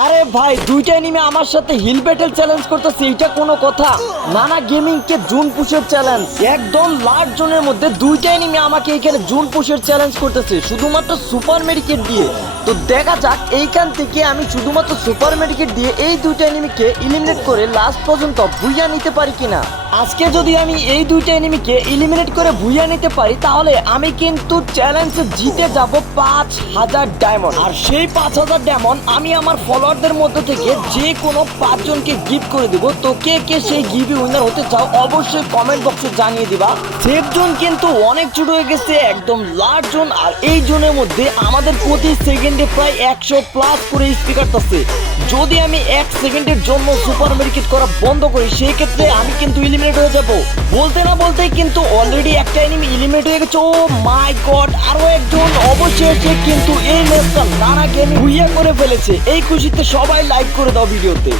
আরে ভাই দুইটা এনিমি আমার সাথে হিল ব্যাটেল চ্যালেঞ্জ করতেছে, এটা কোনো কথা? নানা গেমিং কে জুন পুশের চ্যালেঞ্জ, একদম লাস্ট জোনের মধ্যে দুইটা এনিমি আমাকে এখানে জুন পুশের চ্যালেঞ্জ করতেছে শুধুমাত্র সুপার মেডিকেট দিয়ে। তো দেখা যাক এইখান থেকে আমি শুধুমাত্র সুপার মেডিকেট দিয়ে এই দুইটা এনিমিকে ইলিমিনেট করে লাস্ট পর্যন্ত ভুইয়া নিতে পারি কিনা। আজকে যদি আমি এই দুইটা এনিমিকে ইলিমিনেট করে ভুইয়া নিতে পারি তাহলে আমি কিন্তু চ্যালেঞ্জে জিতে যাব 5000 ডায়মন্ড। আর সেই 5000 ডায়মন্ড আমি আমার ফলোয়ারদের মধ্যে থেকে যে কোনো 5 জনকে গিফট করে দিব। তো কে কে সেই গিফট উইনার হতে চাও অবশ্যই কমেন্ট বক্সে জানিয়ে দিবা। সেফ জোন কিন্তু অনেক ছোট হয়ে গেছে, একদম লার্জ জোন। আর এই জোনের মধ্যে আমাদের প্রতি সেকেন্ডে প্রায় 100 প্লাস করে স্পিকার আছে। যদি আমি 1 সেকেন্ডের জন্য সুপার মেডিকেট করা বন্ধ করি সেই ক্ষেত্রে আমি কিন্তু ইলিমিনেট হয়ে যাব। বলতে না বলতেই কিন্তু অলরেডি একটা এনিমি ইলিমিনেট হয়ে গেছে। ও মাই গড, আরো একজন অবশেষে কিন্তু এই ম্যাচটা নানা গেমে ভুইয়া করে ফেলেছে। এই খুশিতে সবাই লাইক করে দাও ভিডিওতে।